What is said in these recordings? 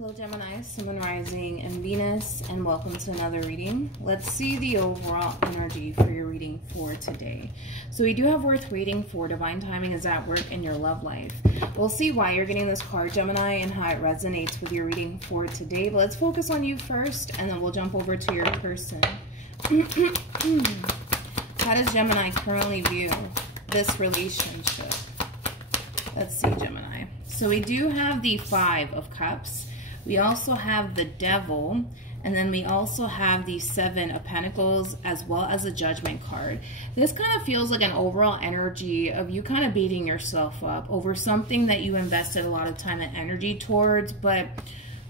Hello Gemini, Sun, Moon, Rising, and Venus, and welcome to another reading. Let's see the overall energy for your reading for today. So we do have worth waiting for. Divine timing is at work in your love life. We'll see why you're getting this card, Gemini, and how it resonates with your reading for today. But let's focus on you first, and then we'll jump over to your person. How does Gemini currently view this relationship? Let's see, Gemini. So we do have the Five of Cups. We also have the Devil, and then we also have the Seven of Pentacles, as well as the Judgment card. This kind of feels like an overall energy of you kind of beating yourself up over something that you invested a lot of time and energy towards, but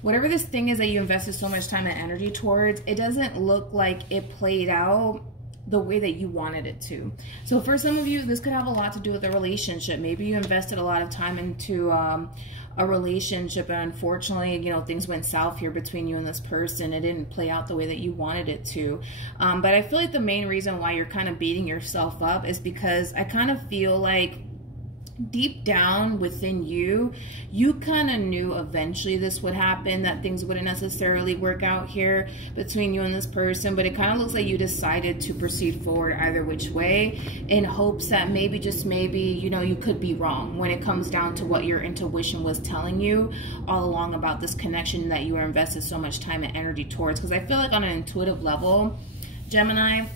whatever this thing is that you invested so much time and energy towards, it doesn't look like it played out the way that you wanted it to. So for some of you, this could have a lot to do with the relationship. Maybe you invested a lot of time into a relationship, and unfortunately, you know, things went south here between you and this person. It didn't play out the way that you wanted it to. But I feel like the main reason why you're kind of beating yourself up is because I kind of feel like deep down within you, you kind of knew eventually this would happen, that things wouldn't necessarily work out here between you and this person, but it kind of looks like you decided to proceed forward either which way in hopes that maybe, just maybe, you know, you could be wrong when it comes down to what your intuition was telling you all along about this connection that you were invested so much time and energy towards. Because I feel like on an intuitive level, Gemini,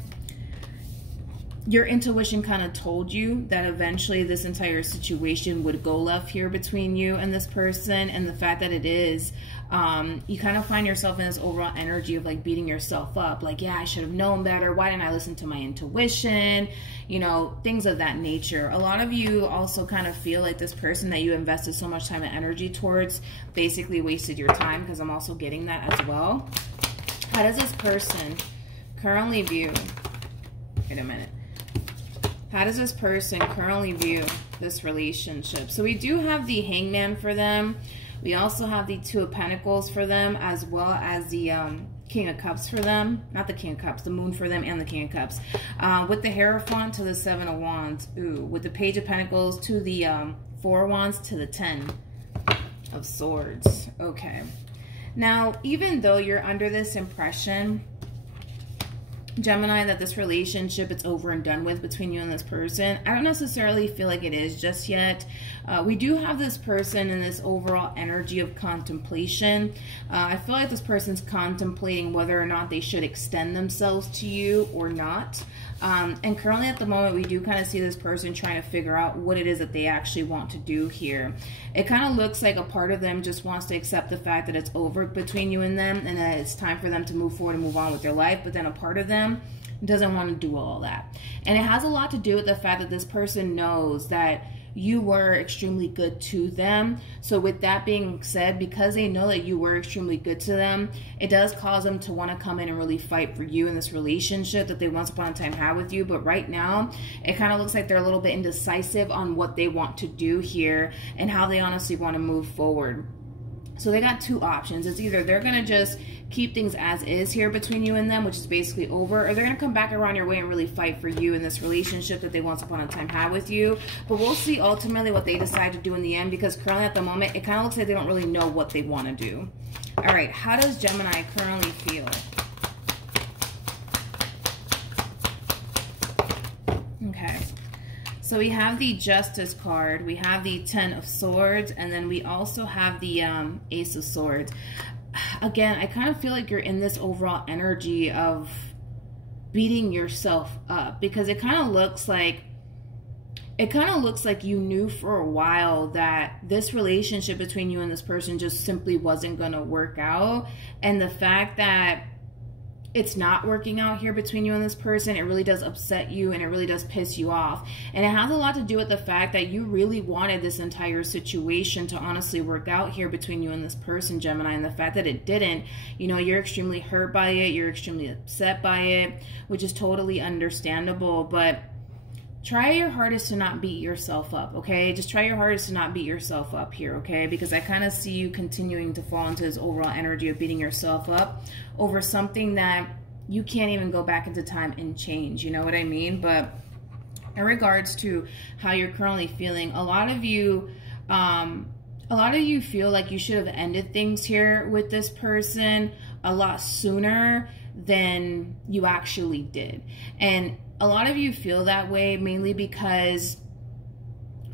your intuition kind of told you that eventually this entire situation would go left here between you and this person. And the fact that it is, you kind of find yourself in this overall energy of like beating yourself up. Like, yeah, I should have known better. Why didn't I listen to my intuition? You know, things of that nature. A lot of you also kind of feel like this person that you invested so much time and energy towards basically wasted your time, because I'm also getting that as well. How does this person currently view, wait a minute. How does this person currently view this relationship? So we do have the Hangman for them. We also have the Two of Pentacles for them, as well as the King of Cups for them. Not the King of Cups, the Moon for them, and the King of Cups. With the Hierophant to the Seven of Wands. Ooh, with the Page of Pentacles to the Four of Wands to the Ten of Swords. Okay. Now, even though you're under this impression, Gemini, that this relationship, it's over and done with between you and this person, I don't necessarily feel like it is just yet. We do have this person in this overall energy of contemplation. I feel like this person's contemplating whether or not they should extend themselves to you or not. And currently at the moment, we do kind of see this person trying to figure out what it is that they actually want to do here. It kind of looks like a part of them just wants to accept the fact that it's over between you and them, and that it's time for them to move forward and move on with their life. But then a part of them doesn't want to do all that. And it has a lot to do with the fact that this person knows that you were extremely good to them. So with that being said, because they know that you were extremely good to them, it does cause them to want to come in and really fight for you in this relationship that they once upon a time had with you. But right now, it kind of looks like they're a little bit indecisive on what they want to do here and how they honestly want to move forward. So they got two options. It's either they're going to just keep things as is here between you and them, which is basically over, or they're going to come back around your way and really fight for you in this relationship that they once upon a time had with you. But we'll see ultimately what they decide to do in the end, because currently at the moment, it kind of looks like they don't really know what they want to do. All right, how does Gemini currently feel? Okay. So we have the Justice card, we have the Ten of Swords, and then we also have the Ace of Swords. Again, I kind of feel like you're in this overall energy of beating yourself up, because it kind of looks like you knew for a while that this relationship between you and this person just simply wasn't going to work out. And the fact that it's not working out here between you and this person, it really does upset you and it really does piss you off. And it has a lot to do with the fact that you really wanted this entire situation to honestly work out here between you and this person, Gemini. And the fact that it didn't, you know, you're extremely hurt by it. You're extremely upset by it, which is totally understandable. But try your hardest to not beat yourself up, okay? Just try your hardest to not beat yourself up here, okay? Because I kind of see you continuing to fall into this overall energy of beating yourself up over something that you can't even go back into time and change, you know what I mean? But in regards to how you're currently feeling, a lot of you a lot of you feel like you should have ended things here with this person a lot sooner than you actually did. And a lot of you feel that way mainly because,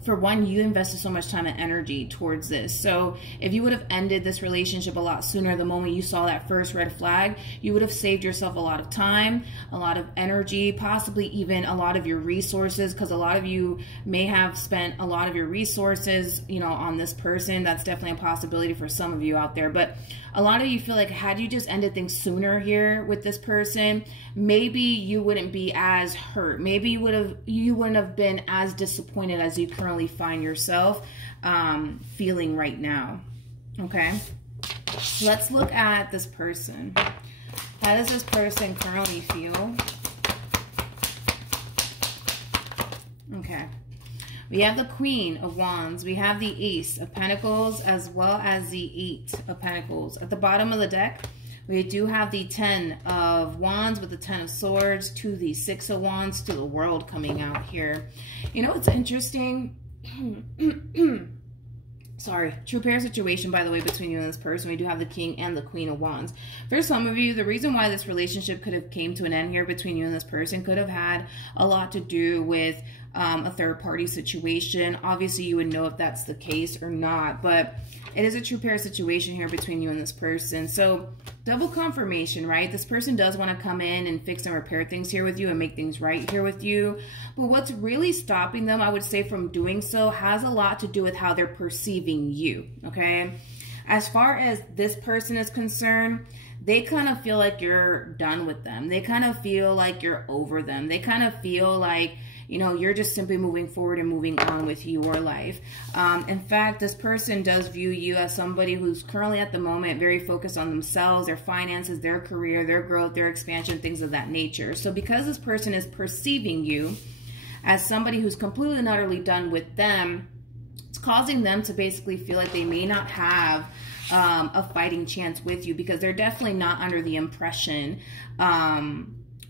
for one, you invested so much time and energy towards this. So if you would have ended this relationship a lot sooner, the moment you saw that first red flag, you would have saved yourself a lot of time, a lot of energy, possibly even a lot of your resources, because a lot of you may have spent a lot of your resources, you know, on this person. That's definitely a possibility for some of you out there. But a lot of you feel like had you just ended things sooner here with this person, maybe you wouldn't be as hurt. Maybe you wouldn't have been as disappointed as you currently find yourself feeling right now. Okay, let's look at this person. How does this person currently feel? Okay, we have the Queen of Wands. We have the Ace of Pentacles as well as the Eight of Pentacles. At the bottom of the deck, we do have the 10 of Wands with the 10 of Swords to the 6 of Wands to the World coming out here. You know, it's interesting. Sorry, true pair situation, by the way, between you and this person. We do have the King and the Queen of Wands. For some of you, the reason why this relationship could have came to an end here between you and this person could have had a lot to do with a third-party situation. Obviously, you would know if that's the case or not, but it is a true pair situation here between you and this person. So double confirmation, right? This person does want to come in and fix and repair things here with you and make things right here with you. But what's really stopping them, I would say, from doing so has a lot to do with how they're perceiving you, okay? As far as this person is concerned, they kind of feel like you're done with them. They kind of feel like you're over them. They kind of feel like, you know, you're just simply moving forward and moving on with your life. In fact, this person does view you as somebody who's currently at the moment very focused on themselves, their finances, their career, their growth, their expansion, things of that nature. So because this person is perceiving you as somebody who's completely and utterly done with them, it's causing them to basically feel like they may not have a fighting chance with you, because they're definitely not under the impression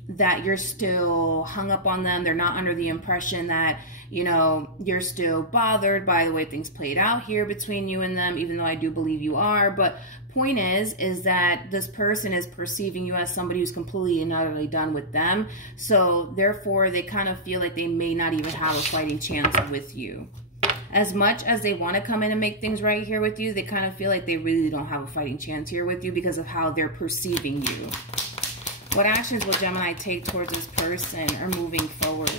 that you're still hung up on them. They're not under the impression that, you know, you're still bothered by the way things played out here between you and them, even though I do believe you are. But point is that this person is perceiving you as somebody who's completely and utterly done with them. So therefore, they kind of feel like they may not even have a fighting chance with you. As much as they want to come in and make things right here with you, they kind of feel like they really don't have a fighting chance here with you because of how they're perceiving you. What actions will Gemini take towards this person or moving forward?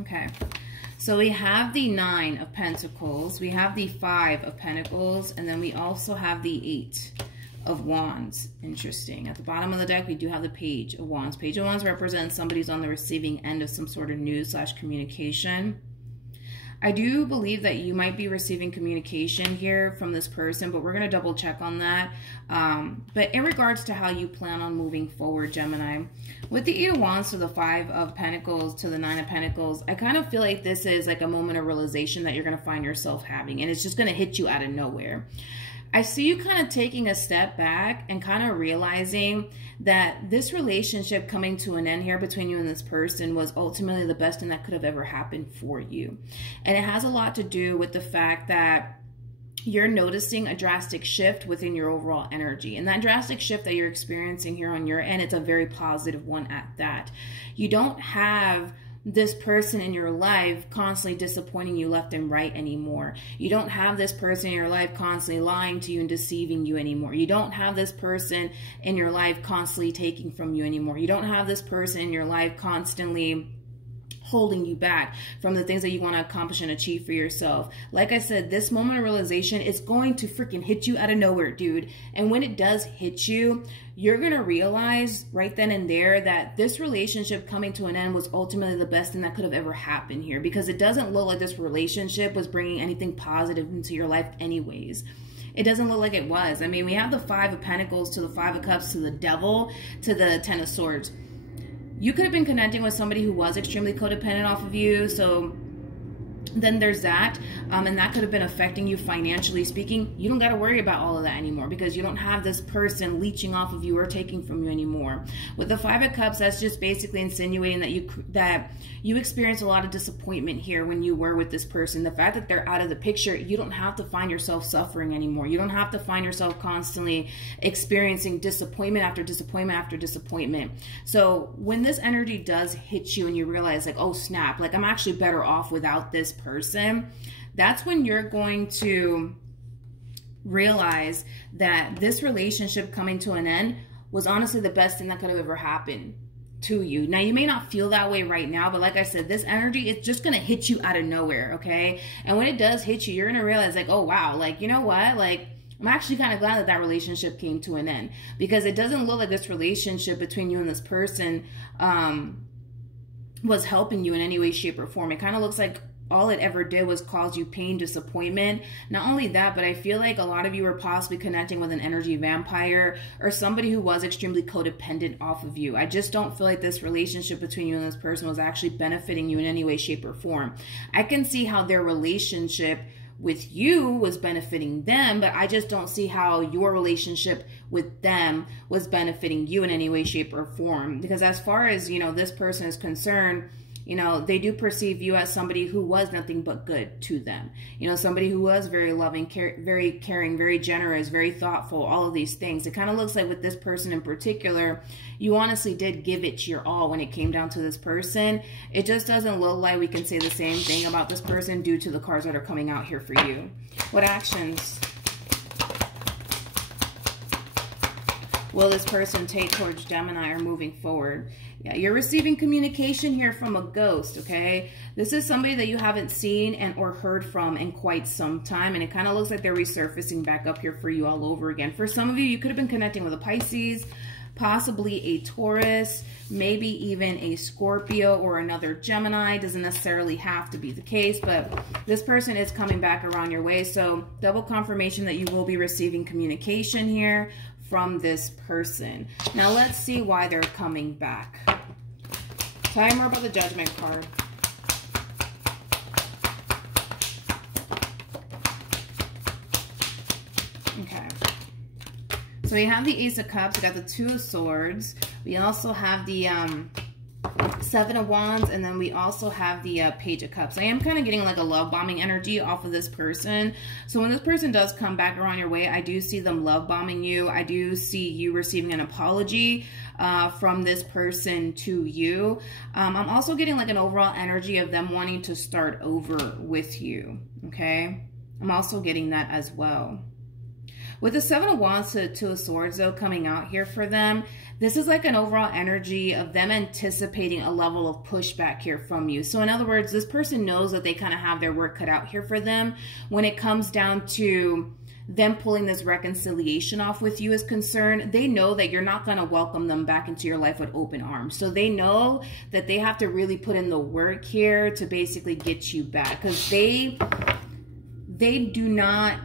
Okay, so we have the 9 of Pentacles, we have the 5 of Pentacles, and then we also have the 8 of Wands. Interesting. At the bottom of the deck, we do have the Page of Wands. Page of Wands represents somebody who's on the receiving end of some sort of news / communication. I do believe that you might be receiving communication here from this person, but we're going to double check on that. But in regards to how you plan on moving forward, Gemini, with the 8 of Wands to the 5 of Pentacles to the 9 of Pentacles, I kind of feel like this is like a moment of realization that you're going to find yourself having, and it's just going to hit you out of nowhere. I see you kind of taking a step back and kind of realizing that this relationship coming to an end here between you and this person was ultimately the best thing that could have ever happened for you. And it has a lot to do with the fact that you're noticing a drastic shift within your overall energy. And that drastic shift that you're experiencing here on your end, it's a very positive one at that. You don't have this person in your life constantly disappointing you left and right anymore. You don't have this person in your life constantly lying to you and deceiving you anymore. You don't have this person in your life constantly taking from you anymore. You don't have this person in your life constantly holding you back from the things that you want to accomplish and achieve for yourself. Like I said, this moment of realization is going to freaking hit you out of nowhere, dude. And when it does hit you, you're going to realize right then and there that this relationship coming to an end was ultimately the best thing that could have ever happened here, because it doesn't look like this relationship was bringing anything positive into your life anyways. It doesn't look like it was. I mean, we have the 5 of Pentacles to the 5 of Cups to the Devil to the 10 of Swords. You could have been connecting with somebody who was extremely codependent off of you. So then there's that, and that could have been affecting you financially speaking. You don't got to worry about all of that anymore because you don't have this person leeching off of you or taking from you anymore. With the Five of Cups, that's just basically insinuating that you experienced a lot of disappointment here when you were with this person. The fact that they're out of the picture, you don't have to find yourself suffering anymore. You don't have to find yourself constantly experiencing disappointment after disappointment after disappointment. So when this energy does hit you and you realize like, oh snap, like I'm actually better off without this person, that's when you're going to realize that this relationship coming to an end was honestly the best thing that could have ever happened to you. Now, you may not feel that way right now, but like I said, this energy, it's just going to hit you out of nowhere, okay? And when it does hit you, you're going to realize like, oh, wow, like, you know what? Like, I'm actually kind of glad that that relationship came to an end because it doesn't look like this relationship between you and this person was helping you in any way, shape, or form. It kind of looks like all it ever did was cause you pain, disappointment. Not only that, but I feel like a lot of you were possibly connecting with an energy vampire or somebody who was extremely codependent off of you. I just don't feel like this relationship between you and this person was actually benefiting you in any way, shape, or form. I can see how their relationship with you was benefiting them, but I just don't see how your relationship with them was benefiting you in any way, shape, or form. Because as far as, you know, this person is concerned, you know, they do perceive you as somebody who was nothing but good to them. You know, somebody who was very loving, very caring, very generous, very thoughtful, all of these things. It kind of looks like with this person in particular, you honestly did give it your all when it came down to this person. It just doesn't look like we can say the same thing about this person due to the cards that are coming out here for you. What actions will this person take towards Gemini or moving forward? Yeah, you're receiving communication here from a ghost, okay? This is somebody that you haven't seen and or heard from in quite some time, and it kind of looks like they're resurfacing back up here for you all over again. For some of you, you could have been connecting with a Pisces, possibly a Taurus, maybe even a Scorpio or another Gemini. Doesn't necessarily have to be the case, but this person is coming back around your way. So double confirmation that you will be receiving communication here from this person. Now let's see why they're coming back. Tell me more about the Judgment card. Okay. So we have the Ace of Cups, we got the Two of Swords, we also have the Seven of Wands, and then we also have the Page of Cups. I am kind of getting like a love bombing energy off of this person. So when this person does come back around your way, I do see them love bombing you. I do see you receiving an apology from this person to you. I'm also getting like an overall energy of them wanting to start over with you, okay? I'm also getting that as well. With the Seven of Wands to Two of Swords, though, coming out here for them, this is like an overall energy of them anticipating a level of pushback here from you. So in other words, this person knows that they kind of have their work cut out here for them when it comes down to them pulling this reconciliation off with you is concerned. They know that you're not going to welcome them back into your life with open arms. So they know that they have to really put in the work here to basically get you back, because they do not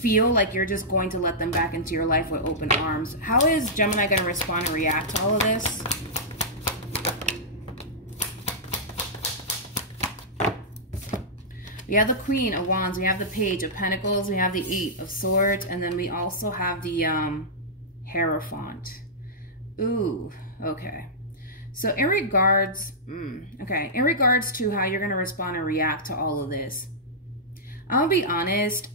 feel like you're just going to let them back into your life with open arms. How is Gemini going to respond and react to all of this? We have the Queen of Wands, we have the Page of Pentacles, we have the Eight of Swords, and then we also have the Hierophant. Ooh, okay. So in regards, in regards to how you're going to respond and react to all of this, I'll be honest,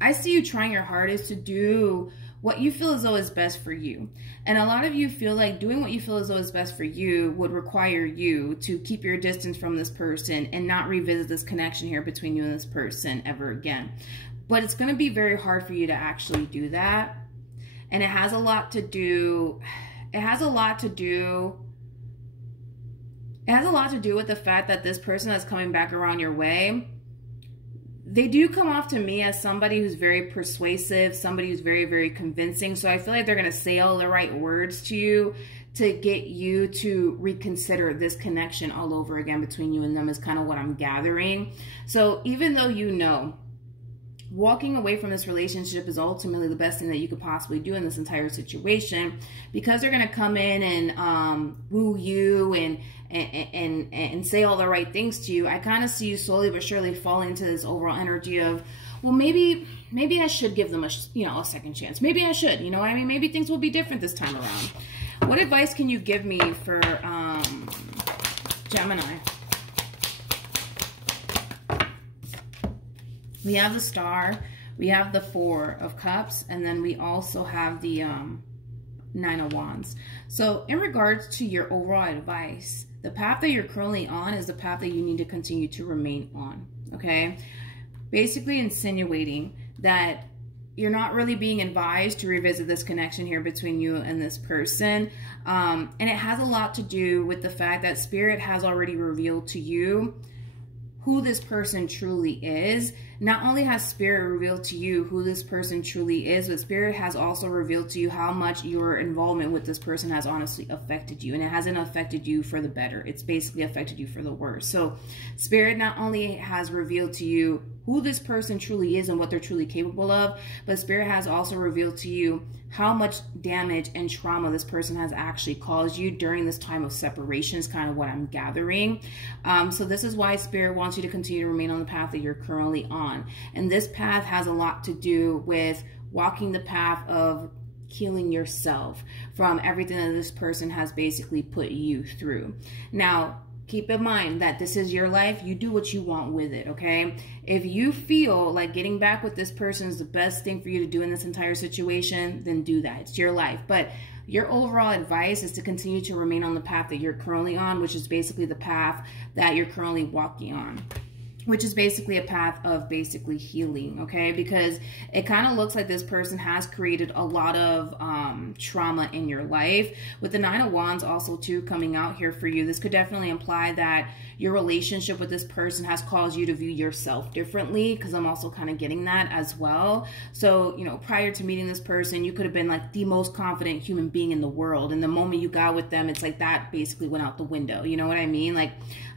I see you trying your hardest to do what you feel as though is best for you. And a lot of you feel like doing what you feel as though is best for you would require you to keep your distance from this person and not revisit this connection here between you and this person ever again. But it's going to be very hard for you to actually do that. And it has a lot to do, with the fact that this person that's coming back around your way, they do come off to me as somebody who's very persuasive, somebody who's very, very convincing. So I feel like they're going to say all the right words to you to get you to reconsider this connection all over again between you and them is kind of what I'm gathering. So even though you know walking away from this relationship is ultimately the best thing that you could possibly do in this entire situation, because they're going to come in and woo you and say all the right things to you. I kind of see you slowly but surely falling into this overall energy of, well, maybe I should give them a second chance. Maybe I should, you know what I mean? Maybe things will be different this time around. What advice can you give me for Gemini? We have the Star, we have the Four of Cups, and then we also have the Nine of Wands. So in regards to your overall advice, the path that you're currently on is the path that you need to continue to remain on, okay? Basically insinuating that you're not really being advised to revisit this connection here between you and this person. And it has a lot to do with the fact that Spirit has already revealed to you who this person truly is. Not only has Spirit revealed to you who this person truly is, but Spirit has also revealed to you how much your involvement with this person has honestly affected you. And it hasn't affected you for the better. It's basically affected you for the worse. So Spirit not only has revealed to you who this person truly is and what they're truly capable of, but Spirit has also revealed to you how much damage and trauma this person has actually caused you during this time of separation is kind of what I'm gathering. So this is why Spirit wants you to continue to remain on the path that you're currently on. And this path has a lot to do with walking the path of healing yourself from everything that this person has basically put you through. Now, keep in mind that this is your life. You do what you want with it, okay? If you feel like getting back with this person is the best thing for you to do in this entire situation, then do that. It's your life. But your overall advice is to continue to remain on the path that you're currently on, which is basically the path that you're currently walking on, which is basically a path of basically healing, okay? Because it kind of looks like this person has created a lot of trauma in your life. With the Nine of Wands also too coming out here for you, this could definitely imply that your relationship with this person has caused you to view yourself differently, because I'm also kind of getting that as well. So, you know, prior to meeting this person, you could have been like the most confident human being in the world. And the moment you got with them, it's like that basically went out the window. You know what I mean? Like,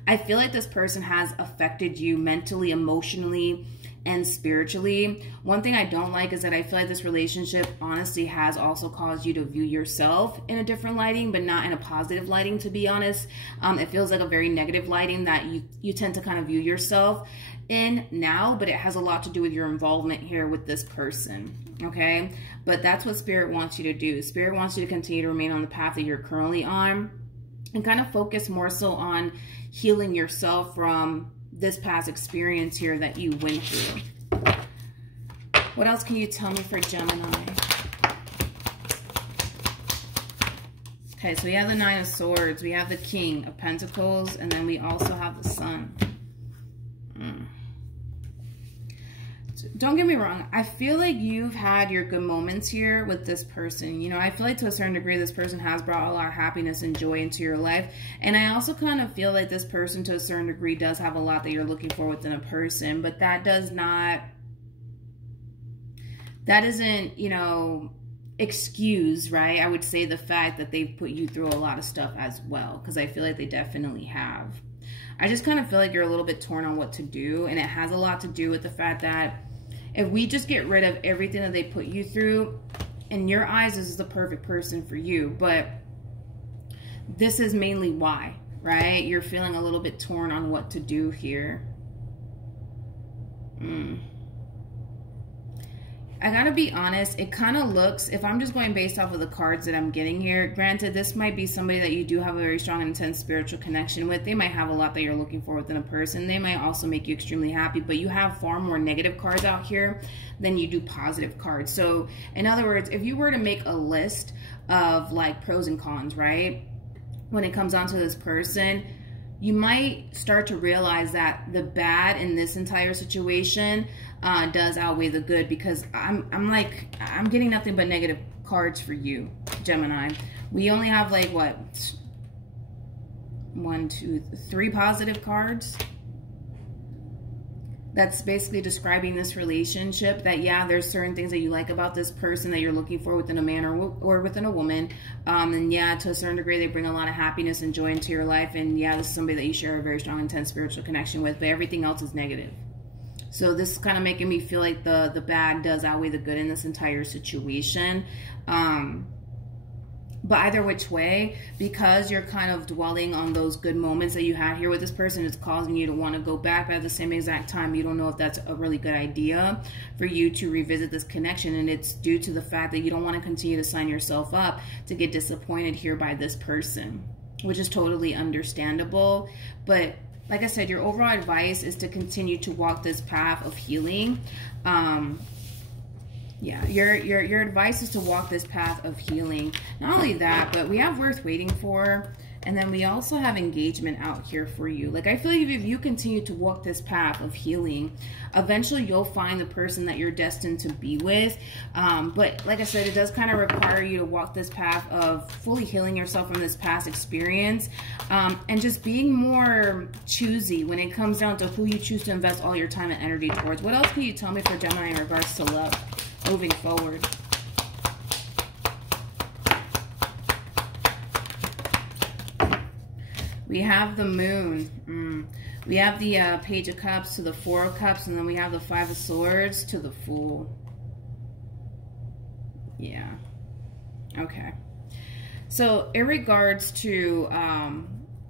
I feel like this person has affected you mentally, emotionally, and spiritually. One thing I don't like is that I feel like this relationship honestly has also caused you to view yourself in a different lighting, but not in a positive lighting, to be honest. It feels like a very negative lighting that you tend to kind of view yourself in now, but it has a lot to do with your involvement here with this person, okay? But that's what Spirit wants you to do. Spirit wants you to continue to remain on the path that you're currently on and kind of focus more so on healing yourself from this past experience here that you went through. What else can you tell me for Gemini? Okay, so we have the Nine of Swords, we have the King of Pentacles, and then we also have the Sun. Don't get me wrong, I feel like you've had your good moments here with this person. You know, I feel like to a certain degree this person has brought a lot of happiness and joy into your life. And I also kind of feel like this person to a certain degree does have a lot that you're looking for within a person. But that doesn't, you know, excuse, right? I would say the fact that they've put you through a lot of stuff as well, because I feel like they definitely have. I just kind of feel like you're a little bit torn on what to do. And it has a lot to do with the fact that if we just get rid of everything that they put you through, in your eyes, this is the perfect person for you. But this is mainly why, right? You're feeling a little bit torn on what to do here. I gotta be honest, it kind of looks, if I'm just going based off of the cards that I'm getting here, granted, this might be somebody that you do have a very strong and intense spiritual connection with. They might have a lot that you're looking for within a person. They might also make you extremely happy, but you have far more negative cards out here than you do positive cards. So, in other words, if you were to make a list of like pros and cons, right, when it comes down to this person, you might start to realize that the bad in this entire situation does outweigh the good, because I'm getting nothing but negative cards for you, Gemini. We only have like what, 1, 2, 3 positive cards. That's basically describing this relationship, that yeah, there's certain things that you like about this person that you're looking for within a man or within a woman. And yeah, to a certain degree, they bring a lot of happiness and joy into your life. And yeah, this is somebody that you share a very strong, intense spiritual connection with, but everything else is negative. So this is kind of making me feel like the bad does outweigh the good in this entire situation. But either which way, because you're kind of dwelling on those good moments that you had here with this person, it's causing you to want to go back. But at the same exact time, you don't know if that's a really good idea for you to revisit this connection. And it's due to the fact that you don't want to continue to sign yourself up to get disappointed here by this person, which is totally understandable. But like I said, your overall advice is to continue to walk this path of healing. Yeah, your advice is to walk this path of healing. Not only that, but we have worth waiting for, and then we also have engagement out here for you. Like, I feel like if you continue to walk this path of healing, eventually you'll find the person that you're destined to be with. But like I said, it does kind of require you to walk this path of fully healing yourself from this past experience, and just being more choosy when it comes down to who you choose to invest all your time and energy towards. What else can you tell me for Gemini in regards to love moving forward? We have the Moon. We have the Page of Cups to the Four of Cups, and then we have the Five of Swords to the Fool. Yeah. Okay. So in regards to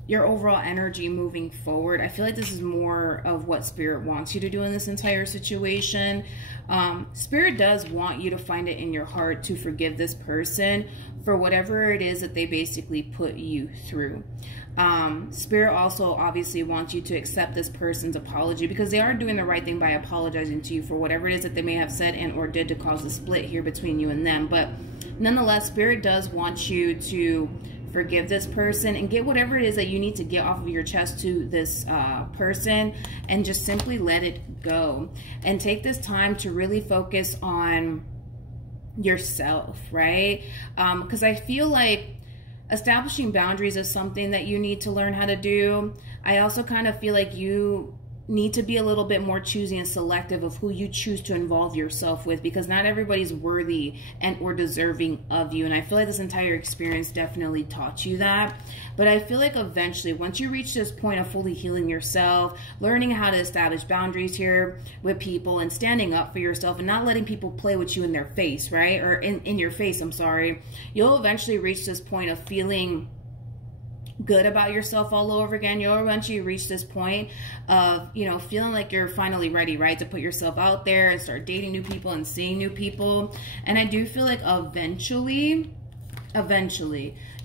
your overall energy moving forward, I feel like this is more of what Spirit wants you to do in this entire situation. Spirit does want you to find it in your heart to forgive this person for whatever it is that they basically put you through. Spirit also obviously wants you to accept this person's apology, because they are doing the right thing by apologizing to you for whatever it is that they may have said and or did to cause a split here between you and them. But nonetheless, Spirit does want you to forgive this person and get whatever it is that you need to get off of your chest to this person, and just simply let it go and take this time to really focus on yourself, right? Because I feel like establishing boundaries is something that you need to learn how to do. I also kind of feel like you need to be a little bit more choosy and selective of who you choose to involve yourself with, because not everybody's worthy and or deserving of you. And I feel like this entire experience definitely taught you that. But I feel like eventually, once you reach this point of fully healing yourself, learning how to establish boundaries here with people and standing up for yourself and not letting people play with you in their face, right? Or in your face, I'm sorry. You'll eventually reach this point of feeling good about yourself all over again. You'll eventually reach this point of, you know, feeling like you're finally ready, right, to put yourself out there and start dating new people and seeing new people. And I do feel like eventually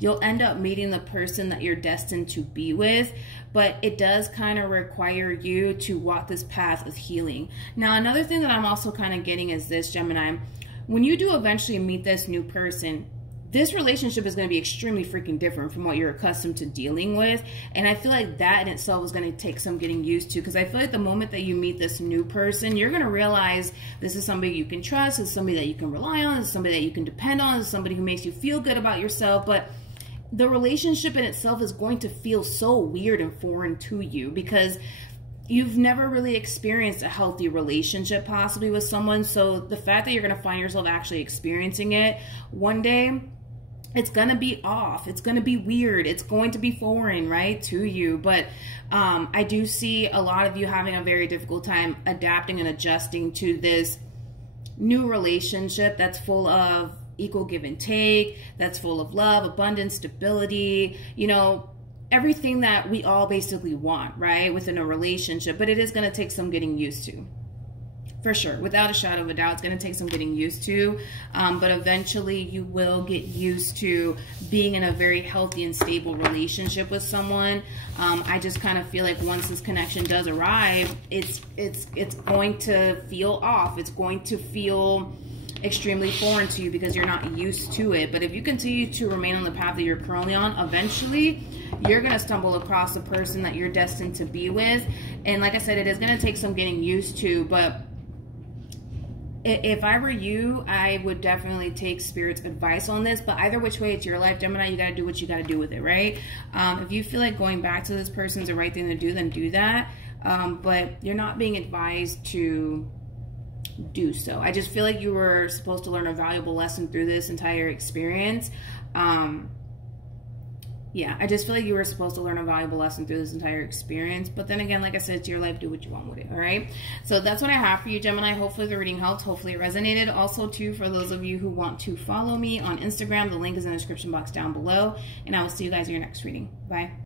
you'll end up meeting the person that you're destined to be with, but it does kind of require you to walk this path of healing. Now, another thing that I'm also kind of getting is this, Gemini, when you do eventually meet this new person, this relationship is going to be extremely freaking different from what you're accustomed to dealing with. And I feel like that in itself is going to take some getting used to, because I feel like the moment that you meet this new person, you're going to realize this is somebody you can trust, this is somebody that you can rely on, this is somebody that you can depend on, this is somebody who makes you feel good about yourself. But the relationship in itself is going to feel so weird and foreign to you, because you've never really experienced a healthy relationship possibly with someone. So the fact that you're going to find yourself actually experiencing it one day, it's going to be off. It's going to be weird. It's going to be foreign, right, to you. But I do see a lot of you having a very difficult time adapting and adjusting to this new relationship that's full of equal give and take, that's full of love, abundance, stability, you know, everything that we all basically want, right, within a relationship. But it is going to take some getting used to. For sure, without a shadow of a doubt, it's going to take some getting used to, but eventually you will get used to being in a very healthy and stable relationship with someone. I just kind of feel like once this connection does arrive, it's going to feel off. It's going to feel extremely foreign to you because you're not used to it. But if you continue to remain on the path that you're currently on, eventually you're going to stumble across the person that you're destined to be with. And like I said, it is going to take some getting used to, but if I were you, I would definitely take Spirit's advice on this. But either which way, it's your life, Gemini. You got to do what you got to do with it, right? If you feel like going back to this person's the right thing to do, then do that. But you're not being advised to do so. I just feel like you were supposed to learn a valuable lesson through this entire experience. Yeah, I just feel like you were supposed to learn a valuable lesson through this entire experience. But then again, like I said, it's your life. Do what you want with it, all right? So that's what I have for you, Gemini. Hopefully the reading helped. Hopefully it resonated. Also, too, for those of you who want to follow me on Instagram, the link is in the description box down below. And I will see you guys in your next reading. Bye.